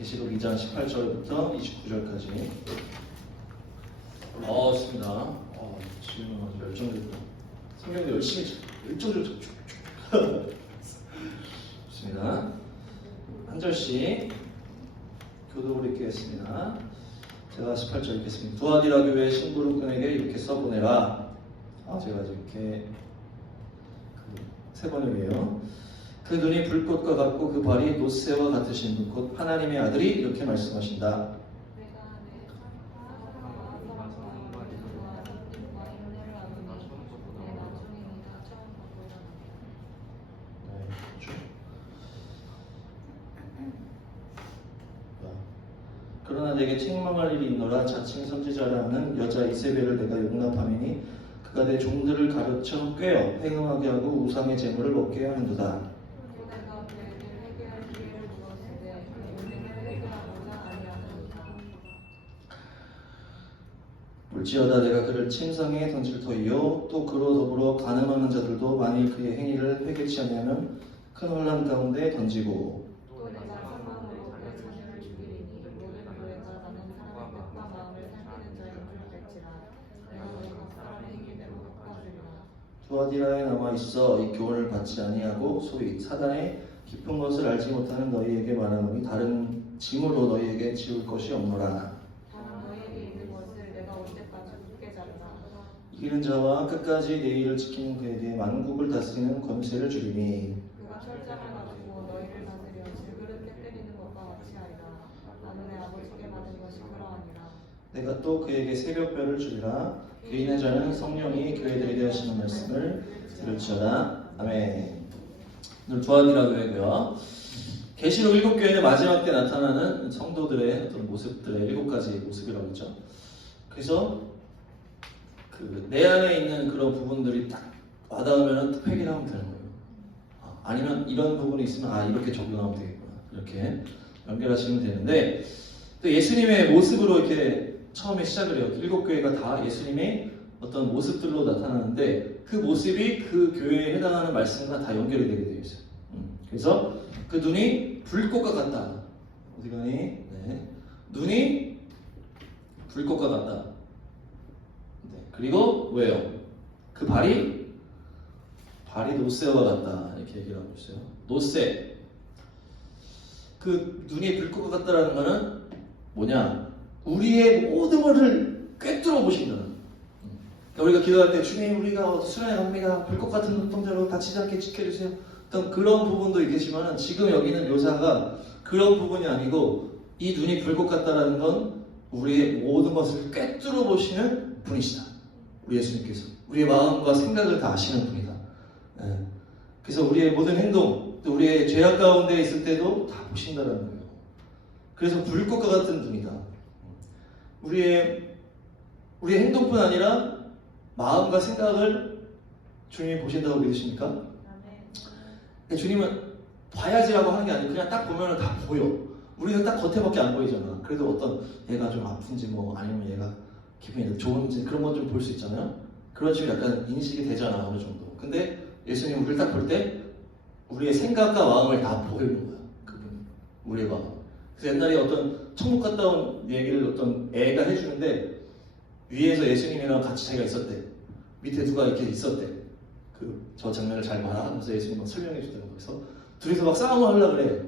계시록 2장 18절부터 29절까지. 좋습니다. 지금 아주 열정적으로 성경도 열심히 열정적으로 좋습니다. 한 절씩 교독을 읽겠습니다. 제가 18절 읽겠습니다. 두아디라 교회 신부르꾼에게 이렇게 써보내라. 제가 이렇게 세 번역이에요. 그 눈이 불꽃과 같고 그 발이 노새와 같으신 분, 곧 하나님의 아들이 이렇게 말씀하신다. 그러나 내게 책망할 일이 있노라. 자칭 선지자라 하는 여자 이세벨을 내가 용납하매니 그가 내 종들을 가르쳐 꿰어 행음하게 하고 우상의 제물을 먹게 하는도다. 물지어다 내가 그를 침상에 던질 터이요 또 그로 더불어 간음하는 자들도 만일 그의 행위를 회개치 아니하면 큰 혼란 가운데 던지고 두아디라에 남아있어 이 교훈을 받지 아니하고 소위 사단의 깊은 것을 알지 못하는 너희에게 말하노니 다른 짐으로 너희에게 지울 것이 없노라. 이기는 자와 끝까지 내 일을 지키는 그에게 만국을 다스리는 권세를 주리니 그가 철장을 가지고 너희를 다스려 질그릇 깨뜨리는 것과 같이 하리라. 나는 내 아버지께 받은 것이 그러하니라. 내가 또 그에게 새벽별을 주리라. 개인의 자는 성령이 그에게 하시는 말씀을 들을지어다. 아멘. 오늘 두아디라 교회고요. 계시록 7교회는 마지막 때 나타나는 성도들의 어떤 모습들의 7가지 모습이라고 했죠. 그래서 내 안에 있는 그런 부분들이 딱 와닿으면 획일을 하면 되는 거예요. 아니면 이런 부분이 있으면 이렇게 적용하면 되겠구나. 이렇게 연결하시면 되는데 또 예수님의 모습으로 이렇게 처음에 시작을 해요. 7교회가 다 예수님의 어떤 모습들로 나타나는데 그 모습이 그 교회에 해당하는 말씀과 다 연결이 되게 되어 있어요. 그래서 그 눈이 불꽃과 같다. 어디 가니? 네. 눈이 불꽃과 같다. 그리고 왜요? 그 발이 노새와 같다. 이렇게 얘기를 하고 있어요. 노새. 그 눈이 불꽃과 같다라는 거는 뭐냐? 우리의 모든 것을 꿰뚫어 보신다는. 그러니까 우리가 기도할 때 주님 우리가 수련회 갑니다. 불꽃 같은 눈동자로 다치지 않게 지켜주세요. 어떤 그런 부분도 있겠지만 지금 여기는 묘사가 그런 부분이 아니고 이 눈이 불꽃 같다라는 건 우리의 모든 것을 꿰뚫어 보시는 분이시다. 우리 예수님께서 우리의 마음과 생각을 다 아시는 분이다. 그래서 우리의 모든 행동, 또 우리의 죄악 가운데 있을 때도 다 보신다는 거예요. 그래서 불꽃과 같은 분이다. 우리의 행동뿐 아니라 마음과 생각을 주님이 보신다고 믿으십니까? 주님은 봐야지라고 하는 게 아니고 그냥 딱 보면 다 보여. 우리는 딱 겉에밖에 안 보이잖아. 그래도 어떤 얘가 좀 아픈지 아니면 얘가 기분이 좋은지 그런 건 좀 볼 수 있잖아요. 그런 식으로 약간 인식이 되잖아 어느 정도. 근데 예수님 우리를 딱 볼 때 우리의 생각과 마음을 다 보이는 거야. 그분 우리의 마음. 그래서 옛날에 어떤 천국 갔다 온 얘기를 어떤 애가 해주는데 위에서 예수님이랑 같이 자기가 있었대. 밑에 누가 이렇게 있었대. 저 장면을 잘 봐라 하면서 예수님 막 설명해 주더라고. 그래서 둘이서 막 싸움을 하려고 그래.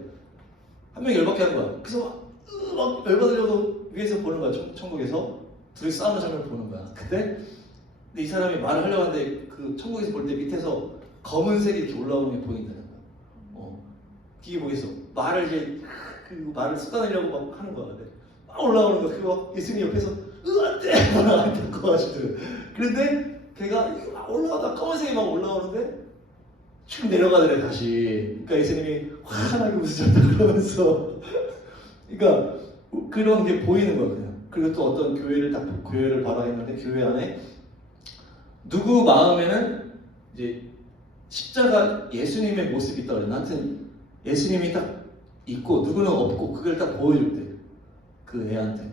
한 명이 열받게 하는 거야. 그래서 막 열받으려고 위에서 보는 거야. 천국에서. 둘이 싸우는 장면을 보는 거야. 근데 이 사람이 말을 하려고 하는데 그 천국에서 볼 때 밑에서 검은색이 이렇게 올라오는 게 보인다는 거야. 이게 뭐겠어? 말을 쏟아내려고 막 하는 거야. 근데 막 올라오는 거야. 그리고 막 예수님 옆에서 안돼! 막 듣고 하시더래. 그런데 걔가 막 올라가다 검은색이 막 올라오는데 쭉 내려가더래 다시. 그러니까 예수님이 환하게 웃으셨다 그러면서 그러니까 그런 게 보이는 거야. 그냥. 그리고 또 어떤 교회를 바라했는데 교회 안에 누구 마음에는 이제 십자가 예수님의 모습이 있다 그랬나? 하여튼 예수님이 딱 있고 누구는 없고 그걸 딱 보여줬대. 그 애한테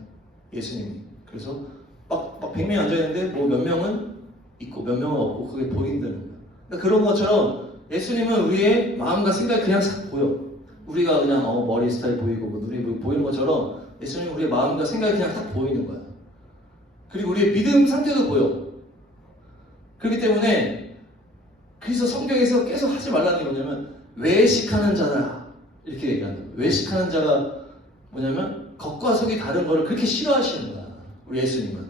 예수님이. 그래서 막 100명이 앉아있는데 몇 명은 있고 몇 명은 없고 그게 보인다는 거야. 그러니까 그런 것처럼 예수님은 우리의 마음과 생각이 그냥 싹 보여. 우리가 그냥 머리 스타일 보이고 뭐 눈이 보이는 것처럼 예수님 우리의 마음과 생각이 그냥 딱 보이는 거야. 그리고 우리의 믿음 상태도 보여. 그렇기 때문에 그래서 성경에서 계속 하지 말라는 게 뭐냐면 외식하는 자다 이렇게 얘기하는 거예요. 외식하는 자가 뭐냐면 겉과 속이 다른 거를 그렇게 싫어하시는 거야. 우리 예수님은.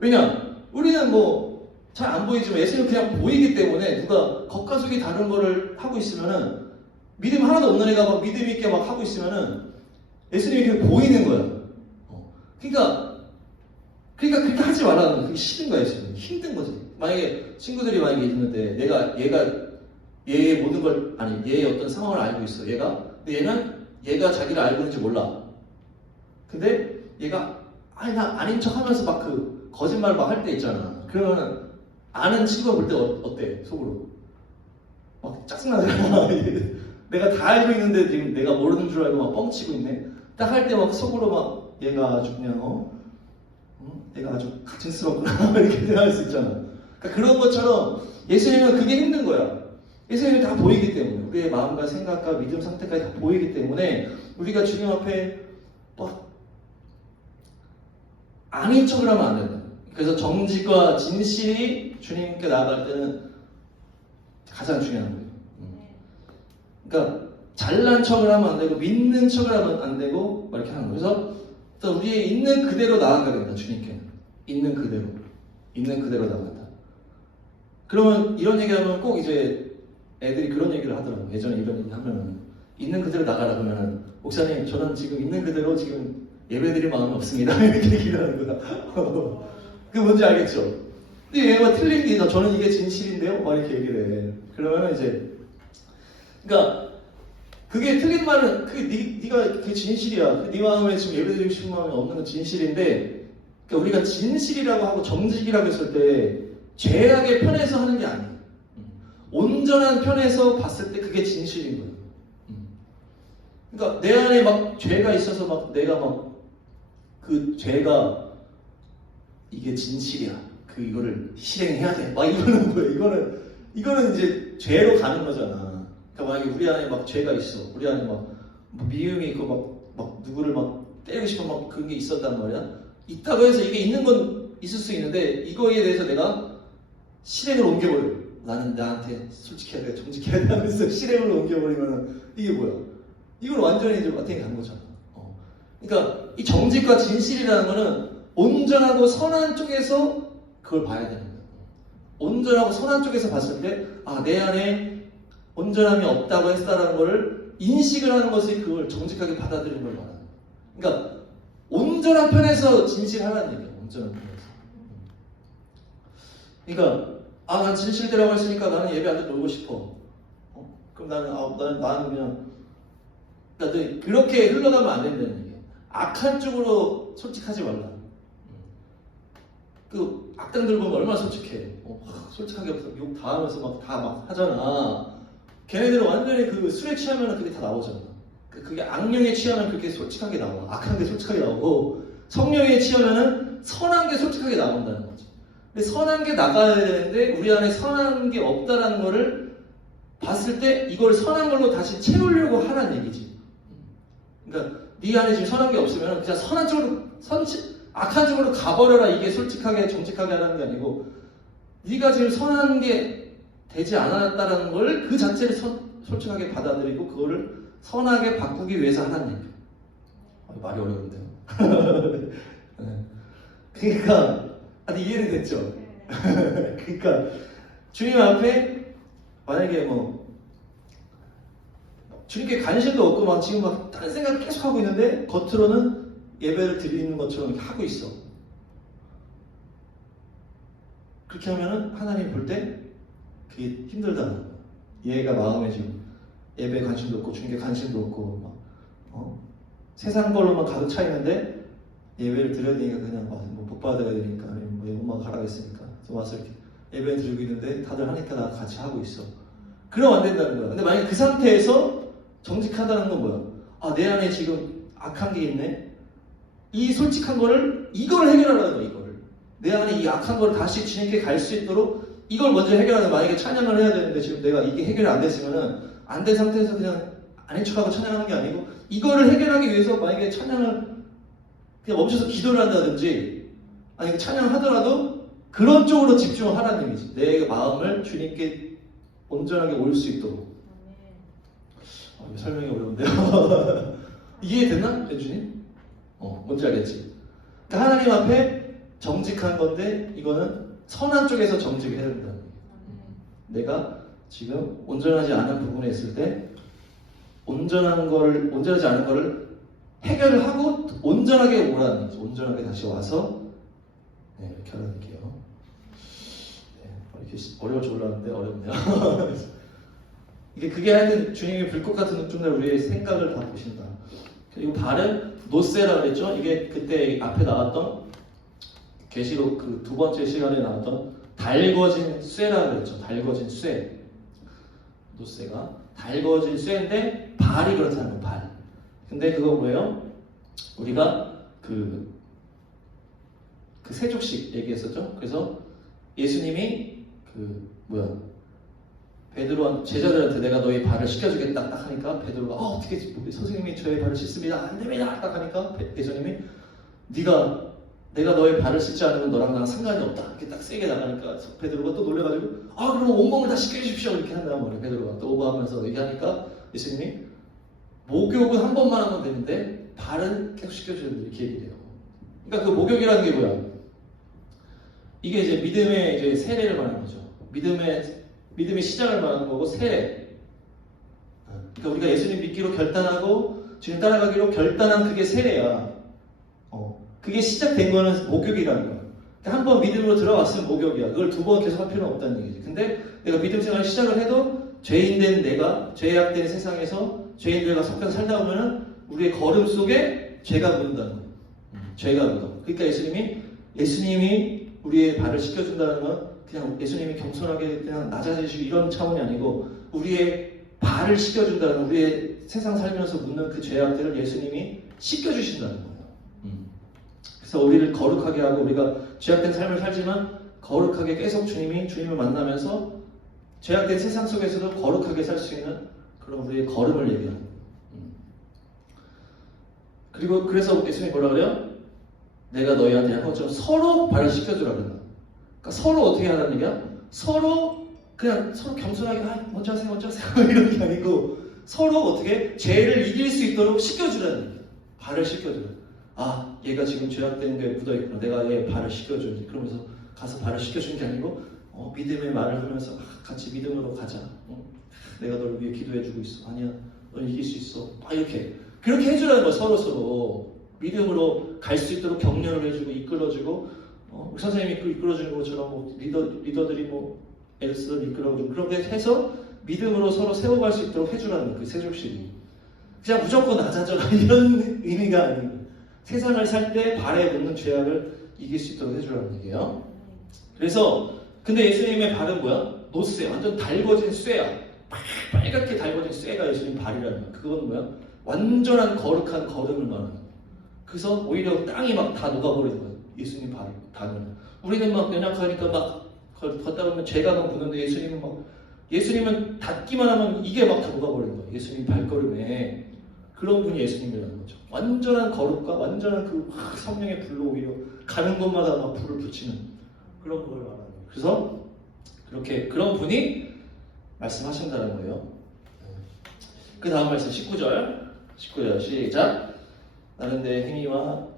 왜냐? 우리는 뭐 잘 안 보이지만 예수님은 그냥 보이기 때문에 누가 겉과 속이 다른 거를 하고 있으면은 믿음 하나도 없는 애가 막 믿음 있게 막 하고 있으면은 예수님이 그냥 보이는 거야. 그러니까 그렇게 하지 말라는 거야. 그게 싫은 거야. 예수님. 힘든 거지. 만약에 친구들이 만약에 있는데 얘가 얘의 모든 걸 아니 얘의 어떤 상황을 알고 있어. 근데 얘가 자기를 알고 있는지 몰라. 근데 얘가 나 아닌 척하면서 막 그 거짓말 막 할 때 있잖아. 그러면은 아는 친구가 볼 때 어때? 속으로 막 짜증나잖아. 내가 다 알고 있는데 지금 내가 모르는 줄 알고 막 뻥치고 있네. 딱 할 때 막 속으로 막 얘가 아주 그냥 얘가 아주 가증스럽구나 이렇게 생각할 수 있잖아. 그러니까 그런 것처럼 예수님은 그게 힘든 거야. 예수님이 다 보이기 때문에 우리의 마음과 생각과 믿음 상태까지 다 보이기 때문에 우리가 주님 앞에 막 아닌 척을 하면 안 된다. 그래서 정직과 진실이 주님께 나아갈 때는 가장 중요한 거예요. 그러니까 잘난 척을 하면 안 되고 믿는 척을 하면 안 되고 막 이렇게 하는 거예요. 그래서 또 우리의 있는 그대로 나아가야 된다. 주님께 있는 그대로 나간다. 그러면 이런 얘기하면 꼭 이제 애들이 그런 얘기를 하더라고. 예전에 이런 얘기 하면은 있는 그대로 나가라 그러면은 목사님 저는 지금 있는 그대로 지금 예배드릴 마음이 없습니다. 이렇게 얘기를 하는 거야. 그게 뭔지 알겠죠? 근데 얘가 틀린 게 저는 이게 진실인데요? 막 이렇게 얘기를 해. 그러면은 이제 그러니까 그게 틀린 말은 네가 그게 진실이야. 네 마음에 지금 예배드리고 싶은 마음이 없는 건 진실인데 그러니까 우리가 진실이라고 하고 정직이라고 했을 때 죄악의 편에서 하는 게 아니에요. 온전한 편에서 봤을 때 그게 진실인 거예요. 그러니까 내 안에 막 죄가 있어서 막 내가 막 그 죄가 이게 진실이야. 이거를 실행해야 돼. 막 이거는 뭐예요? 이거는 이제 죄로 가는 거잖아. 그러니까 만약에 우리 안에 막 죄가 있어. 우리 안에 막 미움이 있고 막 누구를 막 때리고 싶은 막 그런 게 있었단 말이야. 있다고 해서 이게 있는 건 있을 수 있는데 이거에 대해서 내가 실행을 옮겨버려. 나는 나한테 솔직해야 돼, 정직해야 돼 하면서 실행을 옮겨버리면 이게 뭐야? 이걸 완전히 이제 마탱이 간 거잖아. 그러니까 이 정직과 진실이라는 거는 온전하고 선한 쪽에서 그걸 봐야 되는 거예요. 온전하고 선한 쪽에서 봤을 때, 내 안에 온전함이 없다고 했다라는 거를 인식을 하는 것이 그걸 정직하게 받아들이는 걸 말하는 거예요. 그러니까 온전한 편에서 진실하라는 얘기예요. 온전한 편에서. 그러니까 난 진실되라고 했으니까 나는 예배한테 놀고 싶어. 그럼 나는 그냥 그러니까 그렇게 흘러가면 안 된다는 얘기예요. 악한 쪽으로 솔직하지 말라. 그 악당들 보면 얼마나 솔직해. 솔직하게 욕 다 하면서 다 막 하잖아. 걔네들은 완전히 그 술에 취하면 그게 다 나오잖아. 그게 악령에 취하면 그렇게 솔직하게 나와. 악한 게 솔직하게 나오고 성령에 취하면은 선한 게 솔직하게 나온다는 거지. 근데 선한 게 나가야 되는데 우리 안에 선한 게 없다라는 거를 봤을 때 이걸 선한 걸로 다시 채우려고 하라는 얘기지. 그러니까 네 안에 지금 선한 게 없으면 그냥 선한 쪽으로 악한 쪽으로 가버려라. 이게 솔직하게 정직하게 하라는 게 아니고 네가 지금 선한 게 되지 않았다라는 걸 그 자체를 솔직하게 받아들이고 그거를 선하게 바꾸기 위해서 하라는 얘기예요. 말이 어려운데요. 그러니까 이해는 됐죠? 그러니까 주님 앞에 만약에 주님께 관심도 없고 막 지금 막 다른 생각을 계속 하고 있는데 겉으로는 예배를 드리는 것처럼 이렇게 하고 있어. 그렇게 하면은 하나님 볼 때 그게 힘들다는 거야. 얘가 마음에 지금 예배에 관심도 없고 주님께 관심도 없고 세상 걸로만 가득 차 있는데 예배를 드려야 되니까 그냥 복 받아야 되니까 엄마가 가라고 했으니까 와서 이렇게 예배를 드리고 있는데 다들 하니까 나 같이 하고 있어. 그러면 안 된다는 거야. 근데 만약에 그 상태에서 정직하다는 건 뭐야? 내 안에 지금 악한 게 있네. 이 솔직한 거를 이걸 해결하라는 거야. 이거를 내 안에 이 악한 거를 다시 주님께 갈 수 있도록 이걸 먼저 해결하는 거야. 만약에 찬양을 해야 되는데 지금 내가 이게 해결이 안 됐으면은 안 된 상태에서 그냥 아닌 척하고 찬양하는 게 아니고 이거를 해결하기 위해서 만약에 찬양을 그냥 멈춰서 기도를 한다든지 아니 그 찬양하더라도 그런 쪽으로 집중을 하라는 얘기지. 내 마음을 주님께 온전하게 올 수 있도록. 이거 설명이 어려운데요. 이해됐나? 주님? 뭔지 알겠지? 그러니까 하나님 앞에 정직한 건데 이거는 선한 쪽에서 정직을 해야 된다는 거예요. 내가 지금 온전하지 않은 부분에 있을 때 온전하지 않은 거를 해결을 하고 온전하게 오라는 거죠. 온전하게 다시 와서 이렇게 하라는 게요. 이렇게 어려울지 몰랐는데 어렵네요. 그게 하여튼 주님이 불꽃 같은 눈동자 우리의 생각을 다 보신다. 그리고 발은 노세라고 했죠. 이게 그때 앞에 나왔던 계시록 그 두 번째 시간에 나왔던 달궈진 쇠라고 했죠. 달궈진 쇠. 노세가 달궈진 쇠인데 발이 그렇다는 거. 발. 근데 그거 뭐예요? 우리가 그 세족식 얘기했었죠. 그래서 예수님이 베드로 제자들한테 내가 너희 발을 씻겨주겠다 딱 하니까 베드로가 어떻게 선생님이 저의 발을 씻습니다. 안 됩니다. 딱 하니까 예수님이 내가 너의 발을 씻지 않으면 너랑 나랑 상관이 없다. 이렇게 딱 세게 나가니까 베드로가 또 놀래가지고 그럼 온몸을 다 씻겨주십시오. 이렇게 한단 말이에요. 베드로가 또 오버하면서 얘기하니까 예수님이 목욕은 한 번만 하면 되는데 발은 계속 씻겨줘야 돼. 이렇게 얘기해요. 그러니까 그 목욕이라는 게 뭐야? 이게 이제 믿음의 이제 세례를 말하는 거죠. 믿음의 시작을 말하는 거고 세례. 그러니까 우리가 예수님 믿기로 결단하고 주님 따라가기로 결단한 그게 세례야. 그게 시작된 거는 목욕이라는 거야. 그러니까 한 번 믿음으로 들어왔으면 목욕이야. 그걸 두 번 계속 할 필요는 없다는 얘기지. 근데 내가 믿음 생활 시작을 해도 죄인된 내가 죄악된 세상에서 죄인들과 섞여 살다 보면은 우리의 걸음 속에 죄가 묻는다는 거야. 죄가 묻어. 그러니까 예수님이 우리의 발을 씻겨준다는 건 그냥 예수님이 겸손하게 그냥 낮아지시고 이런 차원이 아니고 우리의 발을 씻겨준다는 우리의 세상 살면서 묻는 그 죄악들을 예수님이 씻겨주신다는 거예요. 그래서 우리를 거룩하게 하고 우리가 죄악된 삶을 살지만 거룩하게 계속 주님을 만나면서 죄악된 세상 속에서도 거룩하게 살 수 있는 그런 우리의 걸음을 얘기하는 거예요. 그리고 그래서 예수님이 뭐라 그래요? 내가 너희한테 한 것처럼 서로 발을 씻겨주라 그런다. 그러니까 서로 어떻게 하라는 얘기야? 서로 겸손하게 먼저 하세요 이런 게 아니고 서로 어떻게 죄를 이길 수 있도록 씻겨주라는 얘기야. 발을 씻겨주라. 얘가 지금 죄악된 게 묻어있구나. 내가 얘 발을 씻겨줘야지. 그러면서 가서 발을 씻겨주는 게 아니고 믿음의 말을 하면서 같이 믿음으로 가자. 내가 너를 위해 기도해주고 있어. 아니야, 넌 이길 수 있어. 그렇게 해주라는 거야. 서로 믿음으로 갈 수 있도록 격려를 해주고 이끌어주고 선생님이 이끌어주는 것처럼 리더들이 엘스를 이끌어주고 그렇게 해서 믿음으로 서로 세워갈 수 있도록 해주라는 그 세족식이 그냥 무조건 낮아져라 이런 의미가 아니고 세상을 살 때 발에 묻는 죄악을 이길 수 있도록 해주라는 얘기예요. 그래서 근데 예수님의 발은 뭐야? 노쇠, 완전 달궈진 쇠야. 빨갛게 달궈진 쇠가 예수님 발이라는 거야. 그건 뭐야? 완전한 거룩한 걸음을 말하는 거야. 그래서 오히려 땅이 막 다 녹아버리는 거야. 예수님 발을 닿으면. 우리는 막 연약하니까 막 걷다 보면 죄가 막 묻는데 예수님은 닿기만 하면 이게 막 다 녹아버리는 거야. 예수님 발걸음에. 그런 분이 예수님이라는 거죠. 완전한 거룩과 완전한 그 성령의 불로 오히려 가는 곳마다 막 불을 붙이는 그런 걸 말하는 거예요. 그래서 그런 분이 말씀하신다는 거예요. 그 다음 말씀 19절 시작. 나는 내 행위와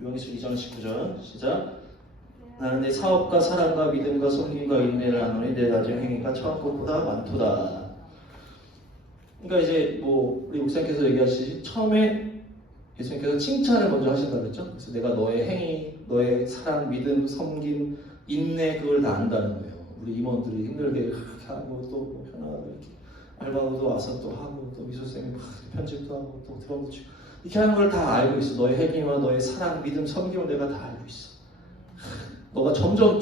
요한계시록 2장 19절 시작. 나는 내 사업과 사랑과 믿음과 섬김과 인내를 하노니 내 나중 행위가 처음 것보다 많도다. 그러니까 이제 우리 목사님께서 얘기하시지 처음에 예수님께서 칭찬을 먼저 하신다고 그랬죠. 그래서 내가 너의 행위, 너의 사랑, 믿음, 섬김, 인내 그걸 다 안다는 거예요. 우리 임원들이 힘들게 이렇게 하고 또 편하게 이렇게 알바도 와서 또 하고 또 미술쌤이 편집도 하고 또 드럼도 치고 이렇게 하는 걸 다 알고 있어. 너의 행위와 너의 사랑, 믿음, 섬김을 내가 다 알고 있어. 너가 점점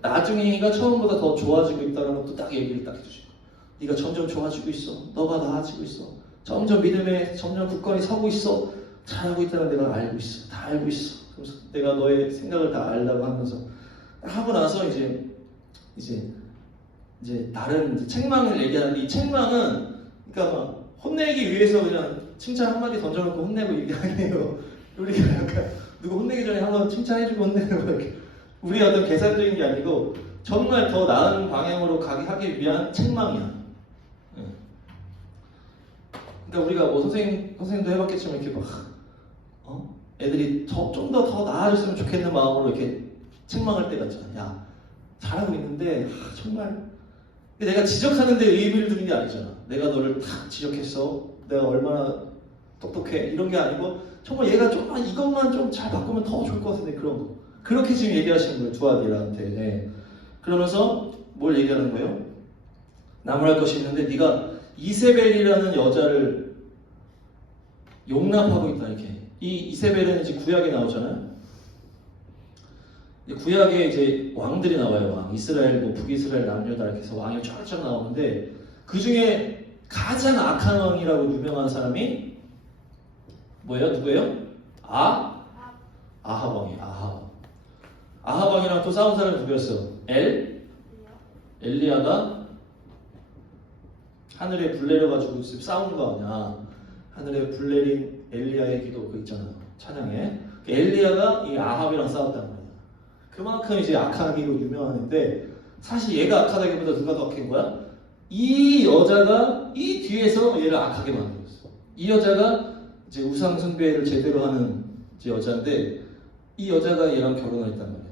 나중에가 처음보다 더 좋아지고 있다는 것도 딱 얘기를 딱 해주시고 네가 점점 좋아지고 있어. 너가 나아지고 있어. 점점 믿음에 점점 굳건히 서고 있어. 잘하고 있다는 내가 알고 있어. 다 알고 있어. 그래서 내가 너의 생각을 다 알다고 하면서 하고 나서 이제 다른 책망을 얘기하는데 이 책망은 그러니까 막 혼내기 위해서 그냥 칭찬 한마디 던져놓고 혼내고 이게 아니에요. 우리가 약간 누구 혼내기 전에 한번 칭찬해주고 혼내는 거 이렇게. 우리 어떤 계산적인 게 아니고 정말 더 나은 방향으로 가게 하기 위한 책망이야. 예. 그러니까 우리가 뭐 선생님도 해봤겠지만 이렇게 막 애들이 좀 더 나아졌으면 좋겠는 마음으로 이렇게 책망할 때가 있잖아. 야, 잘하고 있는데 정말 내가 지적하는데 의미를 두는 게 아니잖아. 내가 너를 탁 지적했어. 내가 얼마나 똑똑해. 이런 게 아니고 정말 얘가 좀만 이것만 좀 잘 바꾸면 더 좋을 것 같은데 그런 거. 그렇게 지금 얘기하시는 거예요. 두 아들한테. 네. 그러면서 뭘 얘기하는 거예요? 나무랄 것이 있는데 네가 이세벨이라는 여자를 용납하고 있다 이렇게. 이 이세벨은 이제 구약에 나오잖아요. 구약에 이제 왕들이 나와요. 왕. 이스라엘, 뭐 북이스라엘, 남유다 이렇게 해서 왕이 쫙쫙 나오는데 그 중에 가장 악한 왕이라고 유명한 사람이 뭐예요? 누구예요? 아합 왕이에요. 아합 왕이랑 또 싸운 사람이 누구였어? 엘리야가 하늘에 불 내려가지고 싸우는 거 아니야. 하늘에 불 내린 엘리야의 기도 그 있잖아. 찬양에. 엘리야가 이 아합이랑 싸웠단 말이야. 그만큼 이제 악하기로 유명한데 사실 얘가 악하다기보다 누가 더 악한 거야? 이 여자가 이 뒤에서 얘를 악하게 만들었어. 이 여자가 이제 우상 숭배를 제대로 하는 이제 여자인데 이 여자가 얘랑 결혼을 했단 말이에요.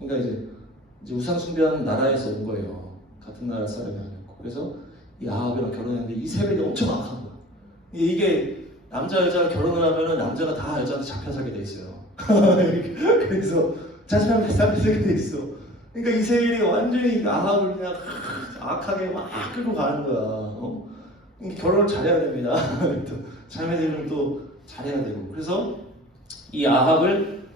그러니까 이제 우상 숭배하는 나라에서 온 거예요. 같은 나라 사람이 아니었고. 그래서 이 아합이랑 결혼했는데 이세벨이 엄청 악한 거야. 이게 남자 여자가 결혼을 하면은 남자가 다 여자한테 잡혀 살게 돼 있어요. 그래서 자신감이 잡혀 살게 돼 있어. 그러니까 이세벨이 완전히 아합을 그냥 악하게 막 끌고 가는 거야. 결혼을 잘해야 됩니다. 자매들은 또 잘해야 되고. 그래서 이 아합을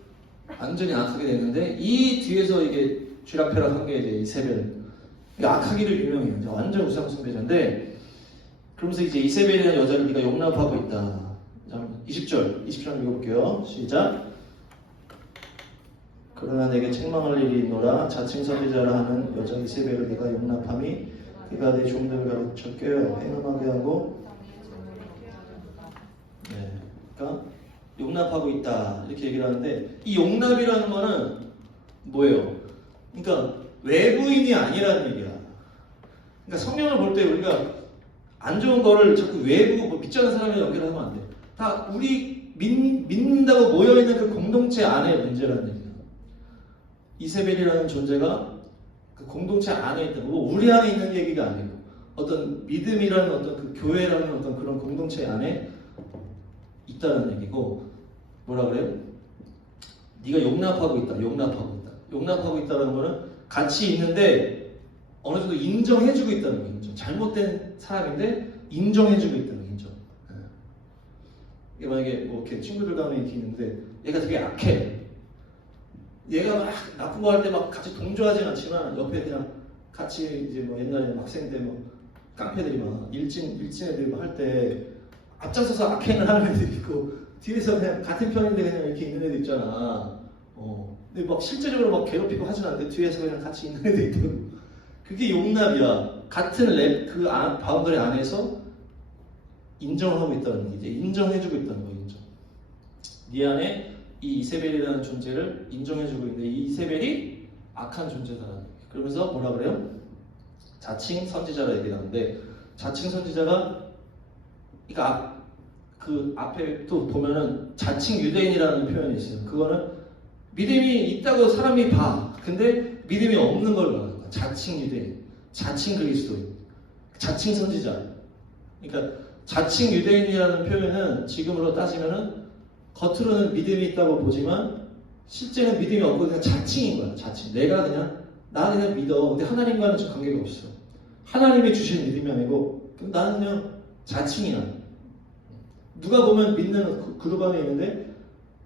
완전히 악하게 됐는데 이 뒤에서 이게 쥐락펴락한 게 이제 이세벨. 악하기를 유명해요. 이제 완전 우상 숭배자인데 그러면서 이제 이세벨이라는 여자를 네가 용납하고 있다. 20절 읽어볼게요. 시작. 그러나 내게 책망할 일이 있노라. 자칭 선지자라 하는 여자 이세벨을 네가 용납함이 그가 내 종들을 가르쳐 꿰어 행음하게 하고 네, 그러니까 용납하고 있다 이렇게 얘기를 하는데 이 용납이라는 거는 뭐예요? 그러니까 외부인이 아니라는 얘기야. 그러니까 성경을 볼 때 우리가 안 좋은 거를 자꾸 외부 뭐 믿지 않는 사람이 연결하면 안 돼. 다 우리 믿는다고 모여있는 그 공동체 안에 문제라는 얘기야. 이세벨이라는 존재가 그 공동체 안에 있다. 뭐 우리 안에 있는 얘기가 아니고 어떤 믿음이라는 어떤 그 교회라는 어떤 그런 공동체 안에 있다는 얘기고 뭐라 그래요? 네가 용납하고 있다. 용납하고 있다는 거는 같이 있는데 어느 정도 인정해주고 있다는 거예요. 인정. 잘못된 사람인데 인정해주고 있다는 거예요. 인정. 이게 만약에 뭐 이렇게 친구들 간에 이렇게 있는데 얘가 되게 약해. 얘가 막 나쁜 거 할 때 막 같이 동조하진 않지만 옆에 그냥 같이 이제 뭐 옛날에 학생 때 뭐 깡패들이 막 일진 애들 할 때 앞장서서 악행을 하는 애들 있고 뒤에서 그냥 같은 편인데 그냥 이렇게 있는 애들 있잖아. 근데 막 실제적으로 막 괴롭히고 하진 않는데 뒤에서 그냥 같이 있는 애들 있고 그게 용납이야. 같은 그 바운더리 안에서 인정하고 있다는 거지. 인정해주고 있다는 거야. 인정. 네 안에 이 이세벨이라는 존재를 인정해주고 있는데 이 이세벨이 악한 존재다라는 거예요. 그러면서 뭐라 그래요? 자칭 선지자라 얘기하는데 자칭 선지자가 그러니까 그 앞에 또 보면은 자칭 유대인이라는 표현이 있어요. 그거는 믿음이 있다고 사람이 봐. 근데 믿음이 없는 걸 말하는 거야. 자칭 유대인, 자칭 그리스도인, 자칭 선지자. 그러니까 자칭 유대인이라는 표현은 지금으로 따지면은 겉으로는 믿음이 있다고 보지만 실제는 믿음이 없고 그냥 자칭인 거야. 자칭. 나 그냥 믿어. 근데 하나님과는 좀 관계가 없어. 하나님이 주신 믿음이 아니고 나는 그냥 자칭이야. 누가 보면 믿는 그룹 안에 있는데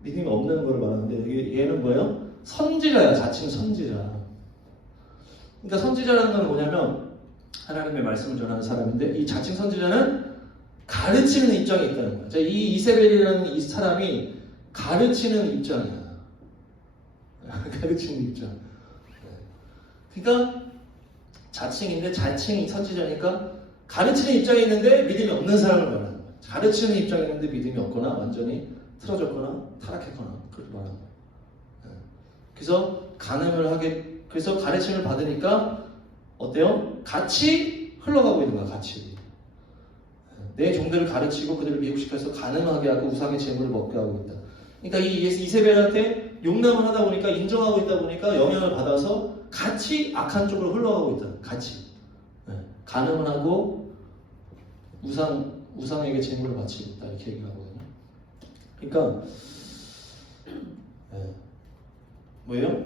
믿음이 없는 걸 말하는데 얘는 뭐예요? 선지자야. 자칭 선지자. 그러니까 선지자라는 건 뭐냐면 하나님의 말씀을 전하는 사람인데 이 자칭 선지자는 가르치는 입장에 있다는 거야. 자, 이 이세벨이라는 이 사람이 가르치는 입장이야. 가르치는 입장. 그러니까 자칭인데 자칭 선지자니까 가르치는 입장에 있는데 믿음이 없는 사람을 말하는 거예요. 가르치는 입장에 있는데 믿음이 없거나 완전히 틀어졌거나 타락했거나 그렇게 말하는 거예요. 그래서 그래서 가르침을 받으니까 어때요? 같이 흘러가고 있는 거야, 같이. 내 종들을 가르치고 그들을 미혹시켜서 가늠하게 하고 우상의 재물을 먹게 하고 있다. 그러니까 이 이세벨한테 용납을 하다 보니까 인정하고 있다 보니까 영향을 받아서 같이 악한 쪽으로 흘러가고 있다. 같이. 가늠을 하고 우상에게 재물을 바치고 있다. 이렇게 얘기하거든요. 그러니까 뭐예요?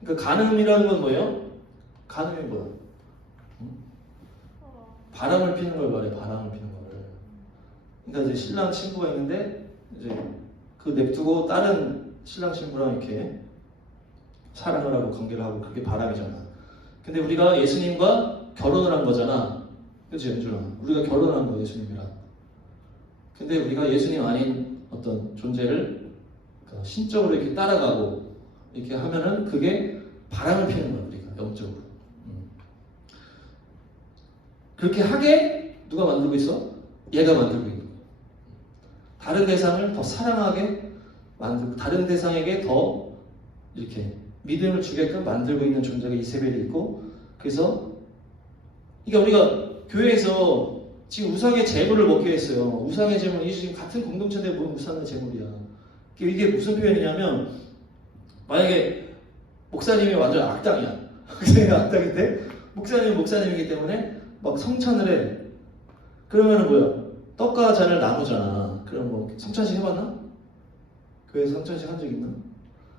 그러니까 간음이라는 건 뭐예요? 간음이 뭐야? 바람을 피는 걸 말해. 바람을 피는 거를. 그러니까 이제 신랑 신부가 있는데 이제 그 냅두고 다른 신랑 신부랑 이렇게 사랑을 하고 관계를 하고 그게 바람이잖아. 근데 우리가 예수님과 결혼을 한 거잖아. 그치, 연준아? 우리가 결혼을 한 거야, 예수님이랑. 근데 우리가 예수님 아닌 어떤 존재를 신적으로 이렇게 따라가고 이렇게 하면은 그게 바람을 피는 거야, 우리가 영적으로. 그렇게 하게 누가 만들고 있어? 얘가 만들고 있는 거야. 다른 대상을 더 사랑하게 만들고 다른 대상에게 더 이렇게 믿음을 주게끔 만들고 있는 존재가 이세벨이 있고, 그래서 그러니까 우리가 교회에서 지금 우상의 재물을 먹게 했어요. 우상의 재물, 이 지금 같은 공동체인데 뭔 우상의 재물이야. 이게 무슨 표현이냐면, 만약에 목사님이 완전 악당이야. 악당인데 목사님은 목사님이기 때문에 막 성찬을 해. 그러면은 뭐야? 떡과 잔을 나누잖아. 그럼 뭐 성찬식 해봤나? 교회에서 성찬식 한 적 있나?